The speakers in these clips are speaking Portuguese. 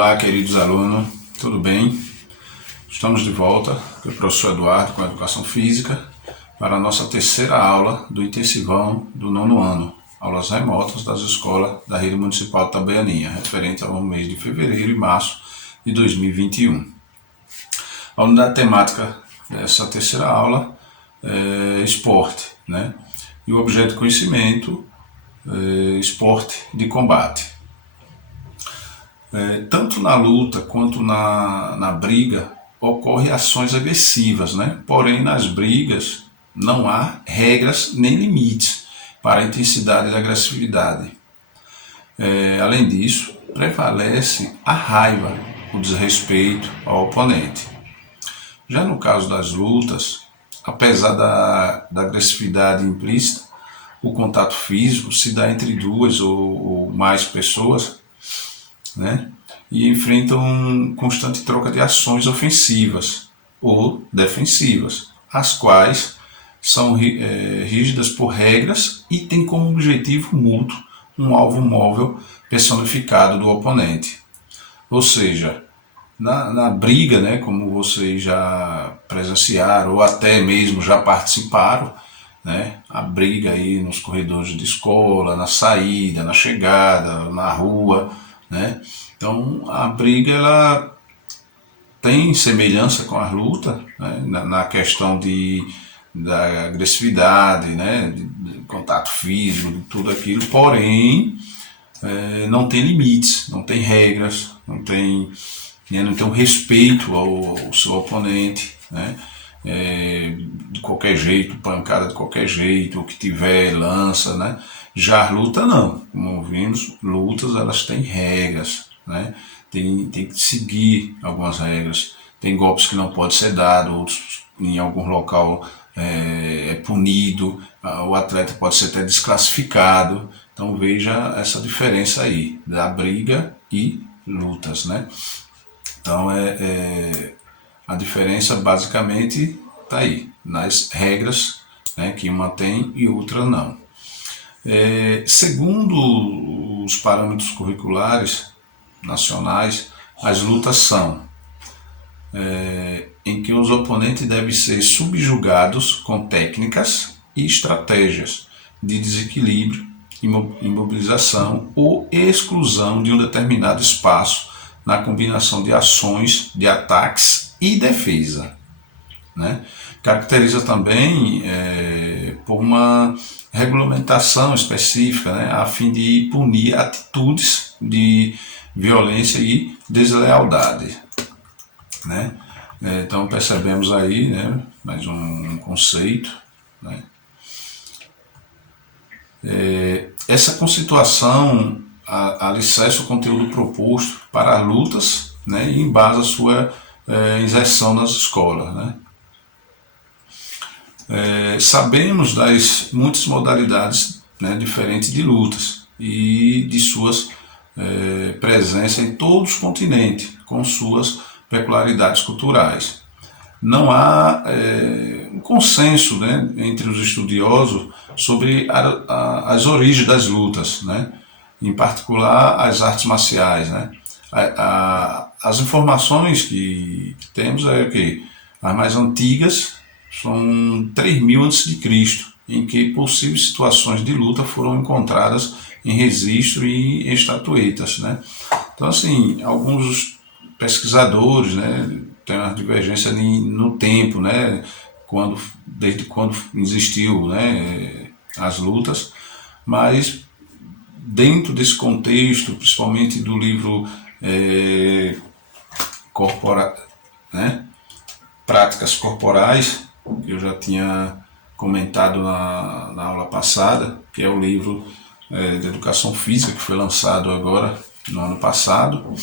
Olá, queridos alunos, tudo bem? Estamos de volta, aqui é o professor Eduardo com a Educação Física, para a nossa terceira aula do intensivão do nono ano, aulas remotas das escolas da Rede Municipal de Itabaianinha, referente ao mês de fevereiro e março de 2021. A unidade temática dessa terceira aula é esporte, né? E o objeto de conhecimento é esporte de combate. Tanto na luta quanto na briga ocorrem ações agressivas, né? Porém, nas brigas não há regras nem limites para a intensidade da agressividade. Além disso, prevalece a raiva, o desrespeito ao oponente. Já no caso das lutas, apesar da agressividade implícita, o contato físico se dá entre duas ou mais pessoas, né? E enfrentam constante troca de ações ofensivas ou defensivas, as quais são rígidas por regras e têm como objetivo mútuo um alvo móvel personificado do oponente. Ou seja, na briga, né, como vocês já presenciaram ou até mesmo já participaram, né, a briga aí nos corredores de escola, na saída, na chegada, na rua, né? Então a briga ela tem semelhança com a luta, né, na questão da agressividade, né, de contato físico, de tudo aquilo, porém não tem limites, não tem regras, não tem um respeito ao seu oponente, né? De qualquer jeito, pancada de qualquer jeito, o que tiver, lança, né? Já a luta não, como vimos, lutas elas têm regras, né? Tem que seguir algumas regras, tem golpes que não pode ser dado, outros em algum local é punido, o atleta pode ser até desclassificado. Então veja essa diferença aí da briga e lutas, né? Então a diferença basicamente está aí, nas regras, né, que uma tem e outra não. Segundo os parâmetros curriculares nacionais, as lutas são em que os oponentes devem ser subjugados com técnicas e estratégias de desequilíbrio, imobilização ou exclusão de um determinado espaço na combinação de ações de ataques e defesa, né? Caracteriza também por uma regulamentação específica, né, a fim de punir atitudes de violência e deslealdade, né? Então percebemos aí, né, mais um conceito, né? Essa conceituação alicerça o conteúdo proposto para as lutas, né, e embasa a sua inserção nas escolas, né? Sabemos das muitas modalidades, né, diferentes de lutas e de suas presenças em todos os continentes, com suas peculiaridades culturais. Não há um consenso, né, entre os estudiosos sobre as origens das lutas, né? Em particular as artes marciais, né? As informações que temos é que as mais antigas são 3.000 a.C., em que possíveis situações de luta foram encontradas em registro e em estatuetas, né? Então, assim, alguns pesquisadores, né, têm uma divergência no tempo, né, desde quando existiu, né, as lutas, mas dentro desse contexto, principalmente do livro né, Práticas Corporais, que eu já tinha comentado na aula passada, que é o livro de Educação Física, que foi lançado agora, no ano passado.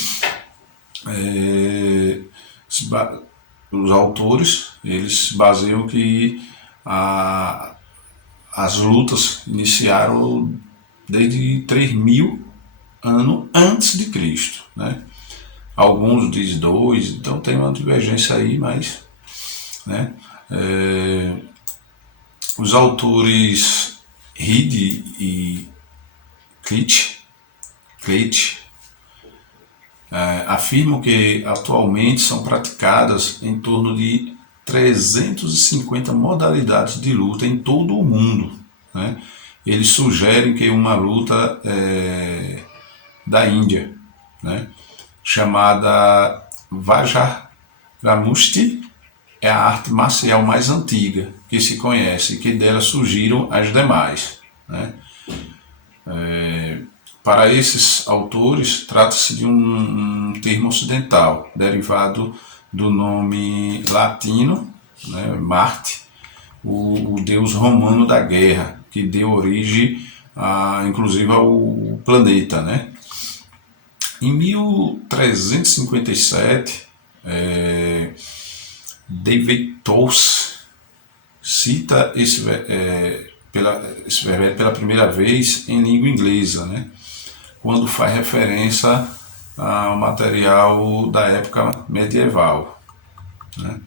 Os autores eles baseiam que as lutas iniciaram desde 3.000 anos antes de Cristo, né? Alguns dizem 2, então tem uma divergência aí, mas, né, os autores Reed e Klitsch afirmam que atualmente são praticadas em torno de 350 modalidades de luta em todo o mundo, né? Eles sugerem que uma luta da Índia, né, chamada Vajramusti, é a arte marcial mais antiga que se conhece e que dela surgiram as demais, né? Para esses autores, trata-se de um termo ocidental, derivado do nome latino, né, Marte, o deus romano da guerra, que deu origem, inclusive, ao planeta, né? Em 1357, David Tolstoy cita esse verbete pela primeira vez em língua inglesa, né? Quando faz referência ao material da época medieval, né?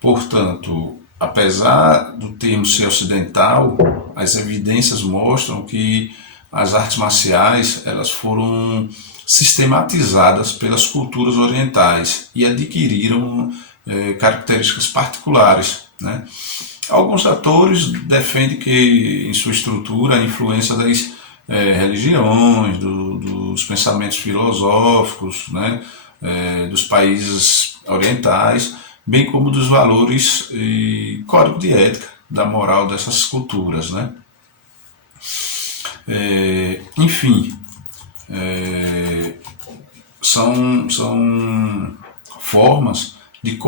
Portanto, apesar do termo ser ocidental, as evidências mostram que as artes marciais elas foram sistematizadas pelas culturas orientais e adquiriram características particulares, né? Alguns autores defendem que em sua estrutura a influência das religiões, dos pensamentos filosóficos, né, dos países orientais, bem como dos valores e código de ética da moral dessas culturas, né? Enfim, são formas de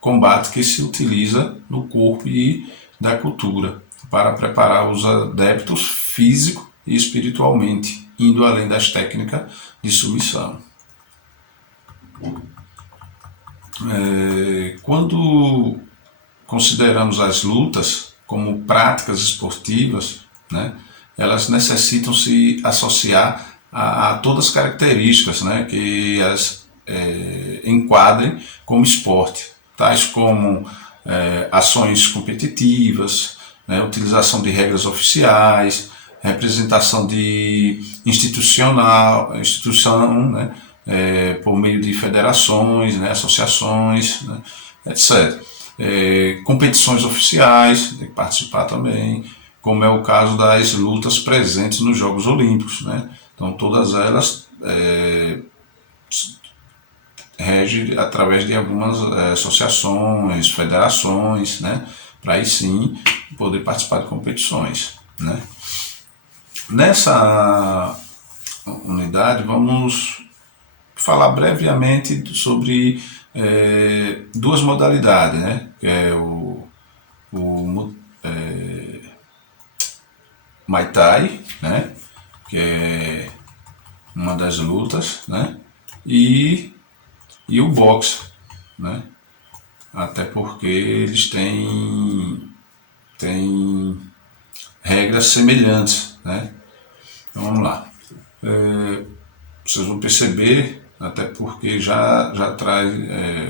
combate que se utiliza no corpo e da cultura para preparar os adeptos físico e espiritualmente, indo além das técnicas de submissão. Quando consideramos as lutas como práticas esportivas, né, elas necessitam se associar a todas as características, né, que as enquadrem como esporte, tais como ações competitivas, né, utilização de regras oficiais, representação de instituição, né, por meio de federações, né, associações, né, etc. Competições oficiais, tem que participar também, como é o caso das lutas presentes nos Jogos Olímpicos, né? Então todas elas regem através de algumas associações, federações, né? Para aí sim poder participar de competições, né? Nessa unidade vamos falar brevemente sobre duas modalidades, né? Que é o Muay Thai, né? Que é uma das lutas, né? E o boxe, né? Até porque eles têm regras semelhantes, né? Então vamos lá. Vocês vão perceber, até porque já traz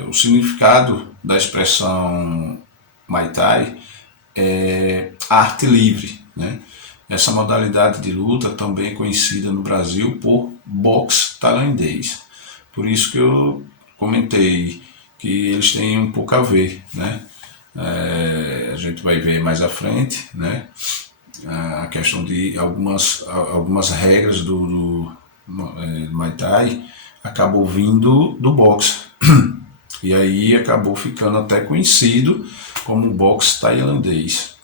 o significado da expressão Muay Thai arte livre, né? Essa modalidade de luta também é conhecida no Brasil por boxe tailandês. Por isso que eu comentei que eles têm um pouco a ver, né? A gente vai ver mais à frente, né? A questão de algumas regras do Muay Thai acabou vindo do boxe. E aí acabou ficando até conhecido como boxe tailandês.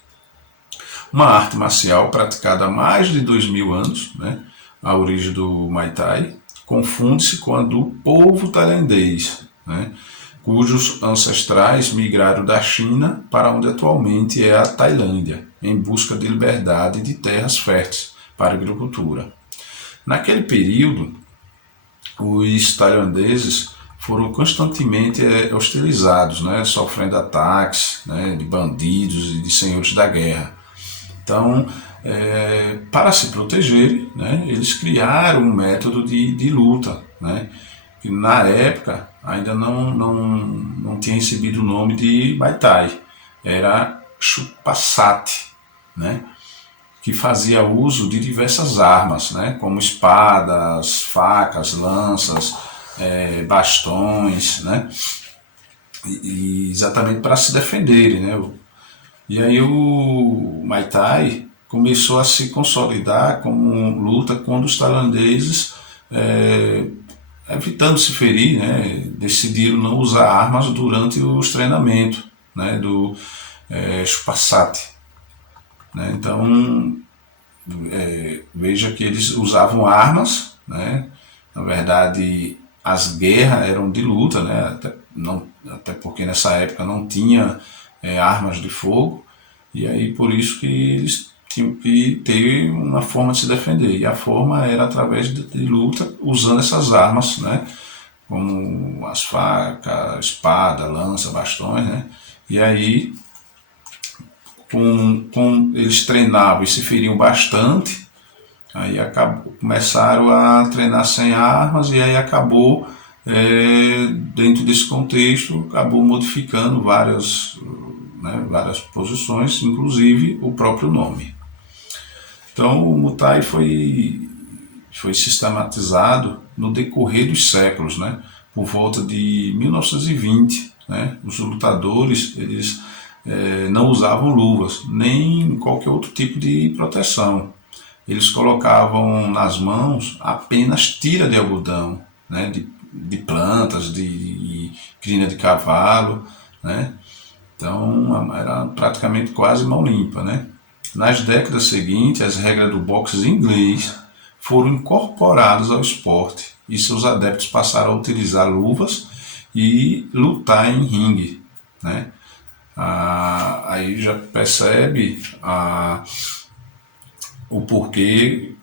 Uma arte marcial praticada há mais de 2000 anos, né? A origem do Muay Thai confunde-se com a do povo tailandês, né? Cujos ancestrais migraram da China para onde atualmente é a Tailândia, em busca de liberdade e de terras férteis para a agricultura. Naquele período, os tailandeses foram constantemente hostilizados, né, sofrendo ataques, né, de bandidos e de senhores da guerra. Então, para se protegerem, né, eles criaram um método de luta, né, que na época ainda não tinha recebido o nome de Muay Thai, era Chupasat, né? que fazia uso de diversas armas, né, como espadas, facas, lanças, bastões, né, e exatamente para se defenderem, né. E aí o Muay Thai começou a se consolidar como luta quando os tailandeses, evitando se ferir, né, decidiram não usar armas durante os treinamentos, né, do Chupasat. Né. Então, veja que eles usavam armas, né? Na verdade, as guerras eram de luta, né? Até porque nessa época não tinha armas de fogo, e aí por isso que eles tinham que ter uma forma de se defender, e a forma era através de luta usando essas armas, né? Como as facas, espada, lança, bastões, né? E aí eles treinavam e se feriam bastante, aí começaram a treinar sem armas, e aí acabou, dentro desse contexto, acabou modificando várias posições, inclusive o próprio nome. Então o Muay Thai foi sistematizado no decorrer dos séculos, né? Por volta de 1920, né? Os lutadores eles não usavam luvas, nem qualquer outro tipo de proteção. Eles colocavam nas mãos apenas tira de algodão, né? De plantas, de crina de cavalo, né? Então era praticamente quase mão limpa, né? Nas décadas seguintes, as regras do boxe inglês foram incorporadas ao esporte e seus adeptos passaram a utilizar luvas e lutar em ringue, né? Aí já percebe o porquê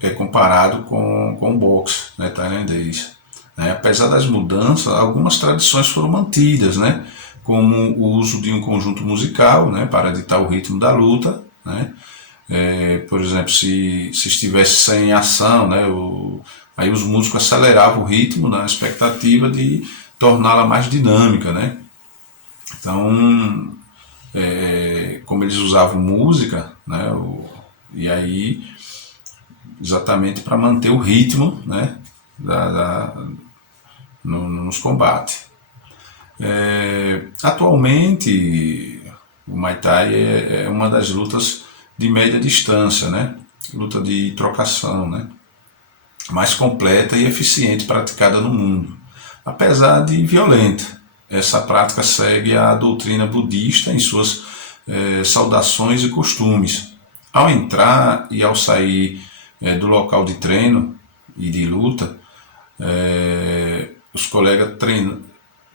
é comparado com o boxe, né, tailandês. Né? Apesar das mudanças, algumas tradições foram mantidas, né? Como o uso de um conjunto musical, né, para ditar o ritmo da luta, né? Por exemplo, se estivesse sem ação, né, aí os músicos aceleravam o ritmo na expectativa de torná-la mais dinâmica, né? Então, como eles usavam música, né, e aí exatamente para manter o ritmo, né, nos combates. Atualmente, o Muay Thai é uma das lutas de média distância, né, luta de trocação, né, mais completa e eficiente praticada no mundo, apesar de violenta. Essa prática segue a doutrina budista em suas saudações e costumes. Ao entrar e ao sair do local de treino e de luta, os colegas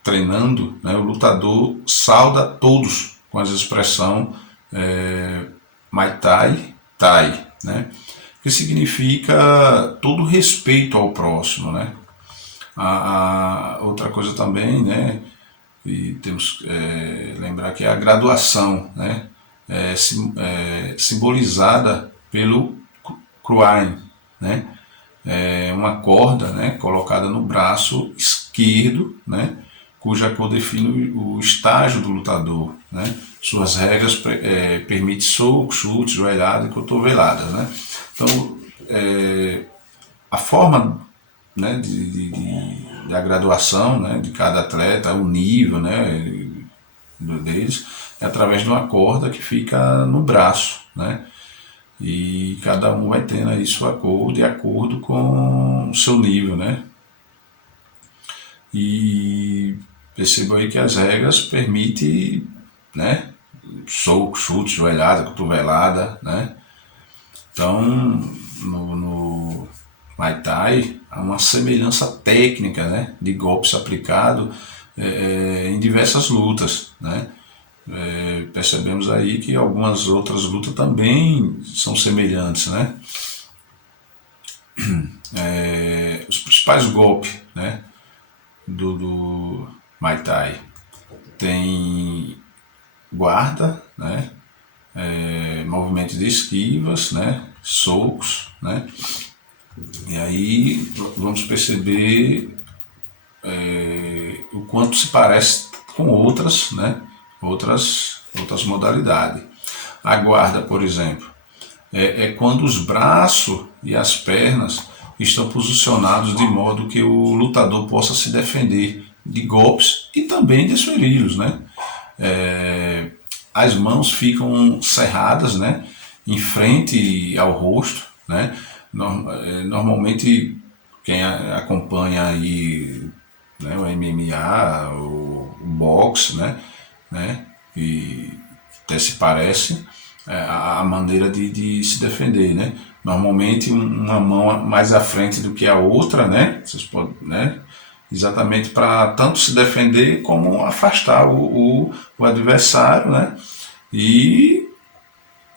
treinando, né, o lutador sauda todos com a expressão Muay Thai, Thai, né, que significa todo respeito ao próximo, né. Outra coisa também, né, e temos que lembrar que a graduação, né, simbolizada pelo Kruain, né, uma corda, né, colocada no braço esquerdo, né, cuja cor define o estágio do lutador, né. Suas regras permitem soco, chute, joelhada e cotovelada, né. Então, a forma, né, da graduação, né, de cada atleta, o nível, né, deles, é através de uma corda que fica no braço, né, e cada um vai tendo aí sua cor de acordo com o seu nível, né, e perceba aí que as regras permitem, né, soco, chute, joelhada, cotovelada, né. Então no Muay Thai há uma semelhança técnica, né, de golpes aplicados em diversas lutas, né. Percebemos aí que algumas outras lutas também são semelhantes, né. Os principais golpes, né, do Muay Thai tem guarda, né, movimento de esquivas, né, socos, né. E aí vamos perceber o quanto se parece com outras, né, outras modalidades. A guarda, por exemplo, é quando os braços e as pernas estão posicionados de modo que o lutador possa se defender de golpes e também de esferilhos, né? As mãos ficam cerradas, né, em frente ao rosto, né? Normalmente quem acompanha aí, né, o MMA, o boxe, né, e até se parece a maneira de se defender, né? Normalmente uma mão mais à frente do que a outra, né? Vocês podem, né? Exatamente para tanto se defender como afastar o adversário, né? E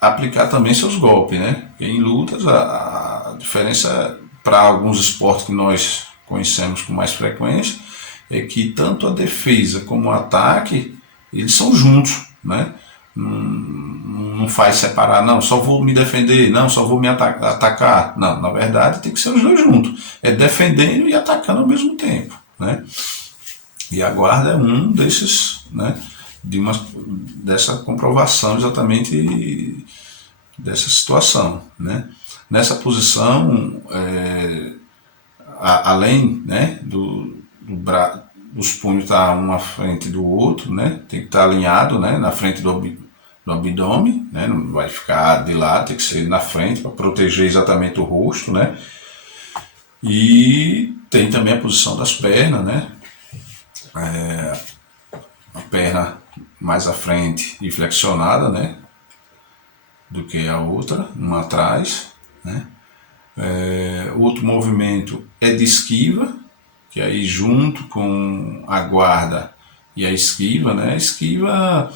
aplicar também seus golpes, né? Em lutas, a diferença para alguns esportes que nós conhecemos com mais frequência é que tanto a defesa como o ataque, eles são juntos, né? Não faz separar, não, só vou me defender, não, só vou me atacar. Não, na verdade tem que ser os dois juntos. É defendendo e atacando ao mesmo tempo, né? E a guarda é um desses, né? Dessa comprovação exatamente dessa situação, né? Nessa posição, além, né, dos punhos estar um à frente do outro, né, tem que estar alinhado, né, na frente do abdômen, né, não vai ficar de lado, tem que ser na frente para proteger exatamente o rosto, né? E tem também a posição das pernas, né? A perna mais à frente e flexionada, né, do que a outra, uma atrás, né? O outro movimento é de esquiva, que aí junto com a guarda e a esquiva, né? A esquiva,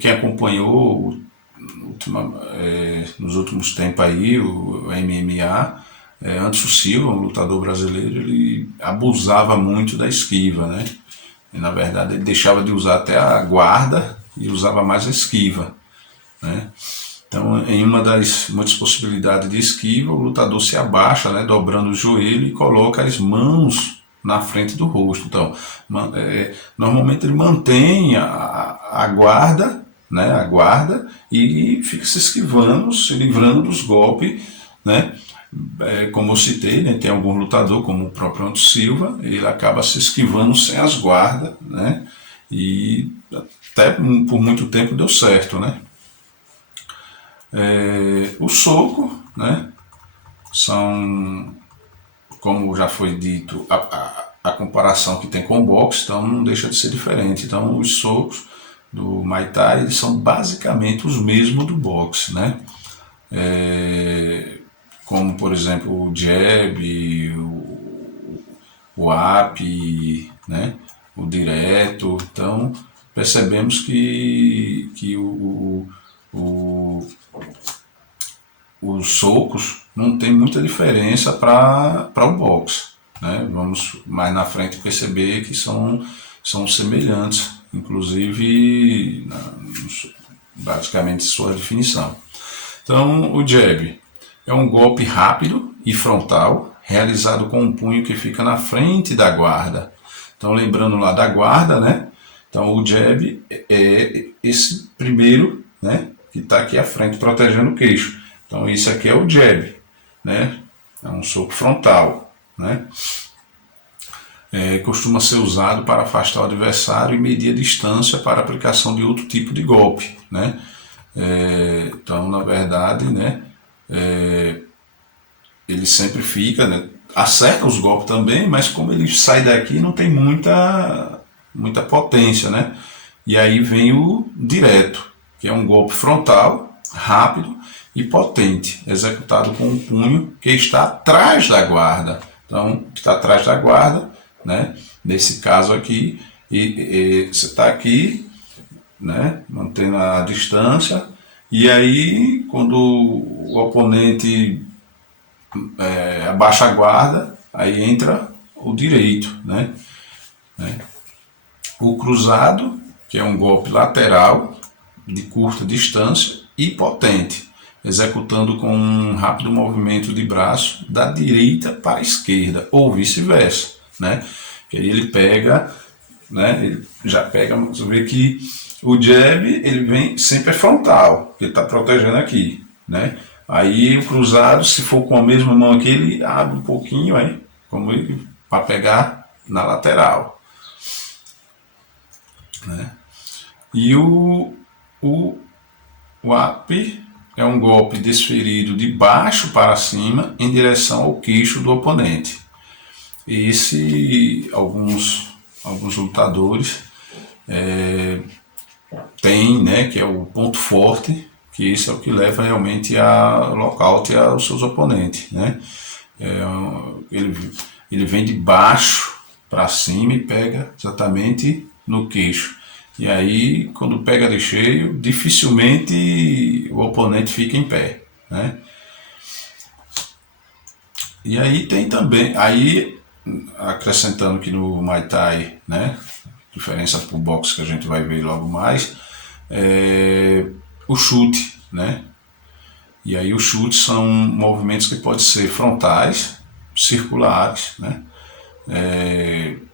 quem acompanhou nos últimos tempos aí o MMA, Anderson Silva, um lutador brasileiro, ele abusava muito da esquiva, né? E, na verdade, ele deixava de usar até a guarda e usava mais a esquiva, né? Então, em uma das muitas possibilidades de esquiva, o lutador se abaixa, né, dobrando o joelho e coloca as mãos na frente do rosto. Então, normalmente ele mantém a guarda, né, a guarda, e fica se esquivando, se livrando dos golpes, né? Como eu citei, né, tem algum lutador, como o próprio Anderson Silva, ele acaba se esquivando sem as guardas, né? E até por muito tempo deu certo, né? O soco, né, são, como já foi dito, a comparação que tem com o boxe, então não deixa de ser diferente. Então os socos do Muay Thai eles são basicamente os mesmos do boxe, né? Como por exemplo o jab, o up, né, o direto. Então percebemos que os socos não tem muita diferença para o boxe, né? Vamos mais na frente perceber que são semelhantes, inclusive basicamente sua definição. Então o jab é um golpe rápido e frontal realizado com um punho que fica na frente da guarda. Então lembrando lá da guarda, né? Então o jab é esse primeiro, né, que está aqui à frente protegendo o queixo. Então isso aqui é o jab, né? É um soco frontal, né? Costuma ser usado para afastar o adversário e medir a distância para a aplicação de outro tipo de golpe, né? Então na verdade, né, ele sempre fica, né, acerta os golpes também, mas como ele sai daqui não tem muita potência, né? E aí vem o direto, que é um golpe frontal, rápido e potente, executado com um punho que está atrás da guarda. Então, está atrás da guarda, né? Nesse caso aqui, e você está aqui, né, mantendo a distância, e aí quando o oponente abaixa a guarda, aí entra o direito, né? O cruzado, que é um golpe lateral de curta distância e potente, executando com um rápido movimento de braço da direita para a esquerda ou vice-versa, né? Que aí ele pega, né? Ele já pega, você vê que o jab ele vem sempre frontal, ele está protegendo aqui, né? Aí o cruzado, se for com a mesma mão aqui, ele abre um pouquinho aí, como ele, para pegar na lateral, né? E o WAP é um golpe desferido de baixo para cima em direção ao queixo do oponente. Esse, alguns lutadores têm, né, que é o ponto forte, que esse é o que leva realmente a lockout aos seus oponentes, né? Ele vem de baixo para cima e pega exatamente no queixo. E aí, quando pega de cheio, dificilmente o oponente fica em pé, né? E aí tem também, aí acrescentando que no Muay Thai, né, diferença para o boxe que a gente vai ver logo mais, o chute, né? E aí os chutes são movimentos que podem ser frontais, circulares, né?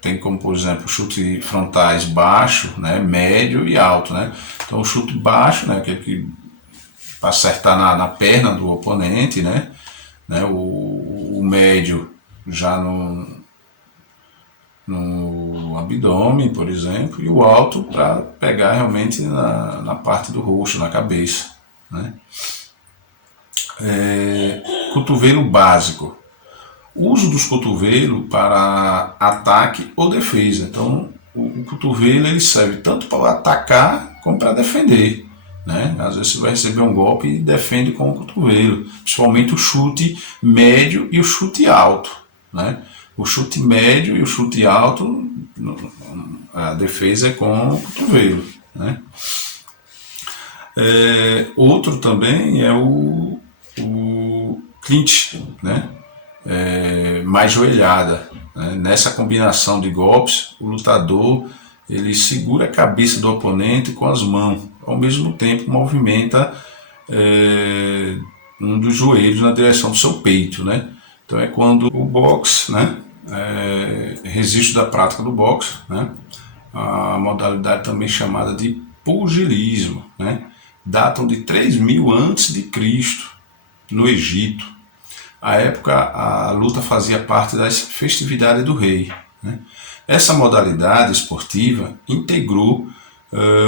Tem como, por exemplo, chute frontais baixo, né, médio e alto, né? Então o chute baixo, né, aquele que para acertar na perna do oponente, né? O médio já no abdômen, por exemplo, e o alto para pegar realmente na parte do rosto, na cabeça, né? Cotovelo básico. O uso dos cotovelos para ataque ou defesa. Então, o cotovelo ele serve tanto para atacar como para defender, né? Às vezes você vai receber um golpe e defende com o cotovelo, principalmente o chute médio e o chute alto, né? O chute médio e o chute alto, a defesa é com o cotovelo, né? Outro também é o clinch, né? Mais joelhada, né? Nessa combinação de golpes, o lutador ele segura a cabeça do oponente com as mãos, ao mesmo tempo movimenta um dos joelhos na direção do seu peito, né? Então é quando o boxe, né, registro da prática do boxe, né? A modalidade também chamada de pugilismo, né? Datam de 3000 antes de Cristo no Egito. À época, a luta fazia parte das festividades do rei, né? Essa modalidade esportiva integrou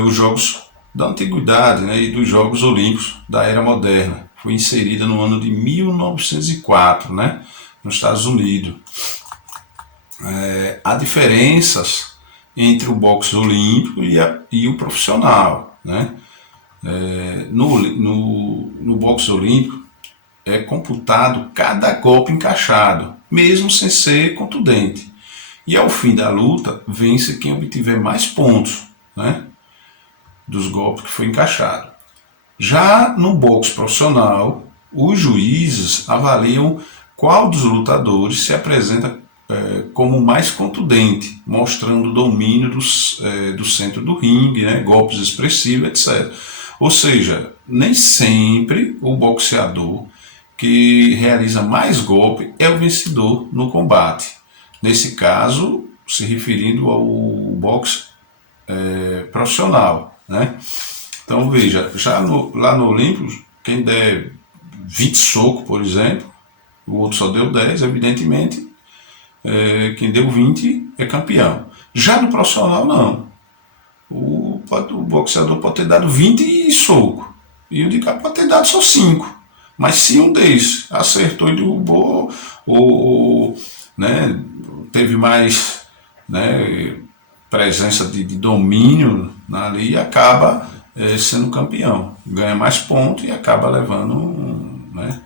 os Jogos da Antiguidade, né, e dos Jogos Olímpicos da Era Moderna. Foi inserida no ano de 1904, né, nos Estados Unidos. Há diferenças entre o boxe olímpico e o profissional, né? No boxe olímpico, é computado cada golpe encaixado, mesmo sem ser contundente. E ao fim da luta, vence quem obtiver mais pontos, né, dos golpes que foi encaixado. Já no boxe profissional, os juízes avaliam qual dos lutadores se apresenta como mais contundente, mostrando o domínio do centro do ringue, né, golpes expressivos, etc. Ou seja, nem sempre o boxeador que realiza mais golpe é o vencedor no combate. Nesse caso, se referindo ao boxe profissional, né? Então veja, lá no Olímpicos, quem der 20 socos, por exemplo, o outro só deu 10, evidentemente, quem deu 20 é campeão. Já no profissional, não. O boxeador pode ter dado 20 socos, e o de cá pode ter dado só 5. Mas se um deles acertou e derrubou, ou né, teve mais, né, presença de domínio ali, acaba sendo campeão. Ganha mais pontos e acaba levando, né,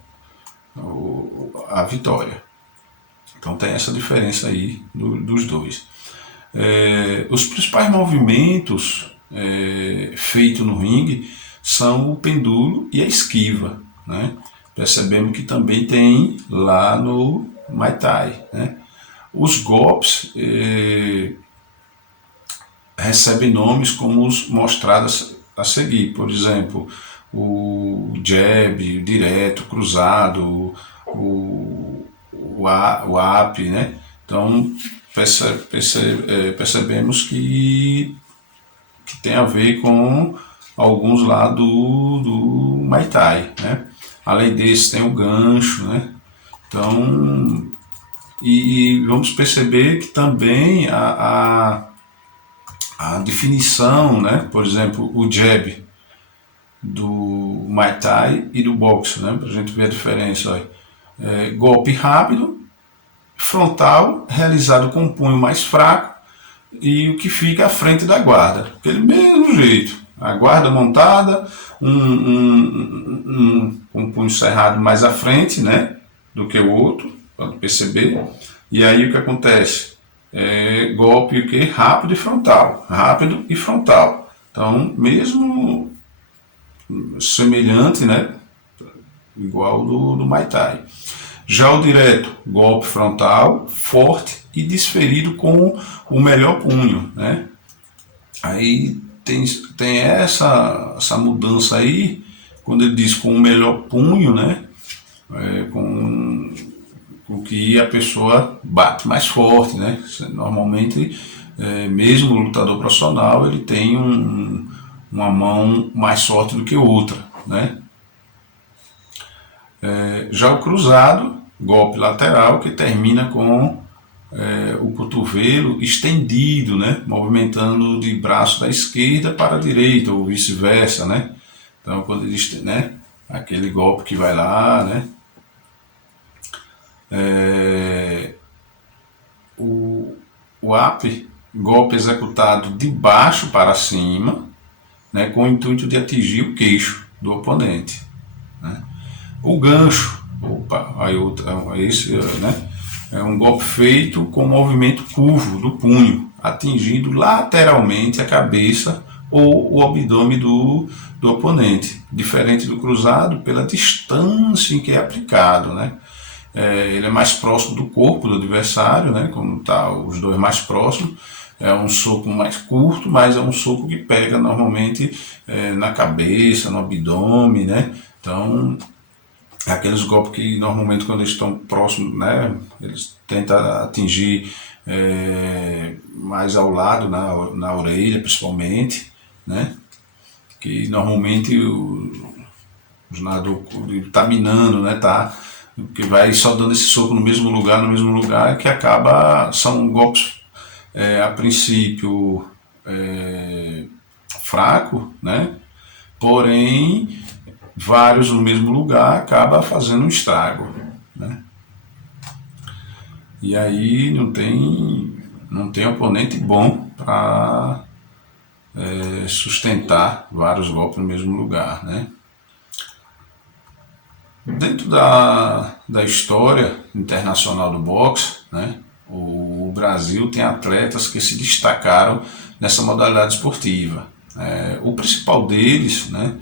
a vitória. Então tem essa diferença aí dos dois. Os principais movimentos feitos no ringue são o pendulo e a esquiva, né? Percebemos que também tem lá no Muay Thai, né? Os golpes recebem nomes como os mostrados a seguir, por exemplo, o jab, o direto, o cruzado, o AP, né? Então percebemos que tem a ver com alguns lá do Muay Thai, né? Além desse, tem o gancho, né? Então, e vamos perceber que também a definição, né? Por exemplo, o jab do Muay Thai e do boxe, né? Para a gente ver a diferença. Olha. Golpe rápido, frontal, realizado com um punho mais fraco e o que fica à frente da guarda. Aquele mesmo jeito. A guarda montada, um punho cerrado mais à frente, né? Do que o outro, pode perceber. E aí o que acontece? Golpe o que? Rápido e frontal. Rápido e frontal. Então, mesmo semelhante, né? Igual do Muay Thai. Já o direto, golpe frontal, forte e desferido com o melhor punho, né? Aí tem essa mudança aí, quando ele diz com o melhor punho, né? Com o que a pessoa bate mais forte, né? Normalmente, mesmo o lutador profissional, ele tem uma mão mais forte do que outra, né? Já o cruzado, golpe lateral, que termina com o cotovelo estendido, né? Movimentando de braço da esquerda para a direita, ou vice-versa, né? Então, quando ele né? Aquele golpe que vai lá, né? O up, golpe executado de baixo para cima, né? Com o intuito de atingir o queixo do oponente, né? O gancho, esse, né? É um golpe feito com movimento curvo do punho, atingindo lateralmente a cabeça ou o abdômen do oponente, diferente do cruzado pela distância em que é aplicado, né? Ele é mais próximo do corpo do adversário, né? Como tá os dois mais próximos. É um soco mais curto, mas é um soco que pega normalmente na cabeça, no abdômen, né? Então, aqueles golpes que normalmente quando eles estão próximos, né, eles tentam atingir mais ao lado, na orelha principalmente, né, que normalmente os nadadores tá minando, né, que vai só dando esse soco no mesmo lugar, que acaba, são golpes a princípio fraco, né, porém vários no mesmo lugar acaba fazendo um estrago, né? E aí não tem oponente bom para sustentar vários golpes no mesmo lugar, né? Dentro da história internacional do boxe, né, o Brasil tem atletas que se destacaram nessa modalidade esportiva. O principal deles, né,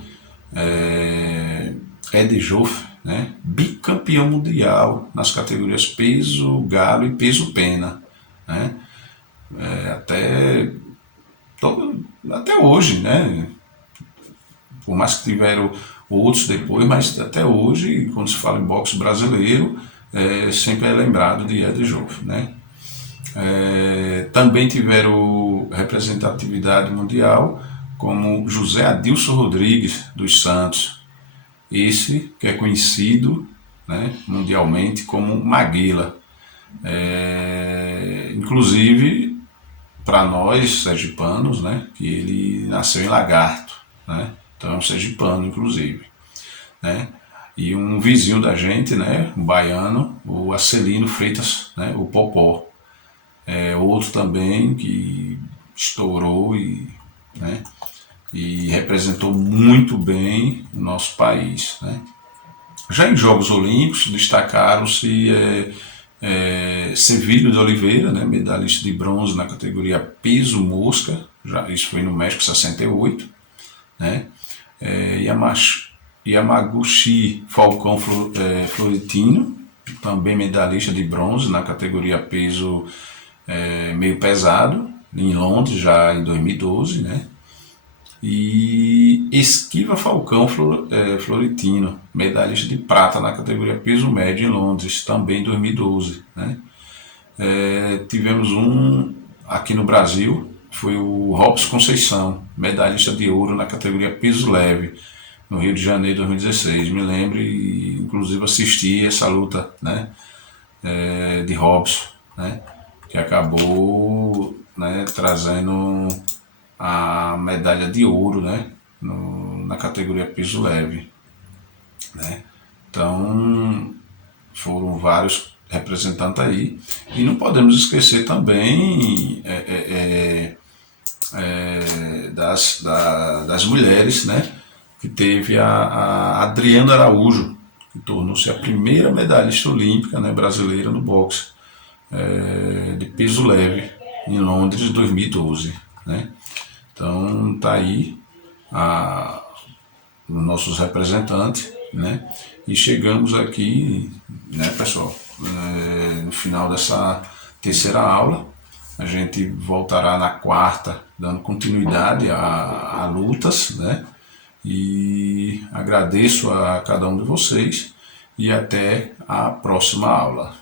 Ed Joffre, né, bicampeão mundial nas categorias peso galo e peso pena, né, até hoje, né, por mais que tiveram outros depois, mas até hoje, quando se fala em boxe brasileiro, sempre é lembrado de Ed Joffre, né. Também tiveram representatividade mundial como José Adilson Rodrigues dos Santos, esse que é conhecido, né, mundialmente como Maguila. Inclusive para nós sergipanos, né, que ele nasceu em Lagarto, né, então é um sergipano inclusive, né, e um vizinho da gente, né, um baiano, o Acelino Freitas, né, o Popó, outro também que estourou né, e representou muito bem o nosso país, né. Já em Jogos Olímpicos destacaram-se Sevilho de Oliveira, né, medalhista de bronze na categoria peso mosca, isso foi no México 68, né, Yamaguchi Falcão Florentino, também medalhista de bronze na categoria peso meio pesado, em Londres já em 2012, né, e Esquiva Falcão Florentino, medalhista de prata na categoria peso médio em Londres, também em 2012. Né? Tivemos aqui no Brasil, foi o Robson Conceição, medalhista de ouro na categoria peso leve, no Rio de Janeiro 2016. Me lembro e inclusive assisti essa luta, né, de Robson, né, que acabou, né, trazendo a medalha de ouro, né, na categoria peso leve, né. Então foram vários representantes aí. E não podemos esquecer também das mulheres, né? Que teve a Adriana Araújo, que tornou-se a primeira medalhista olímpica, né, brasileira no boxe, de peso leve em Londres 2012. Né? Então tá aí os nossos representantes, né? E chegamos aqui, né, pessoal, no final dessa terceira aula. A gente voltará na quarta, dando continuidade a lutas, né? E agradeço a cada um de vocês e até a próxima aula.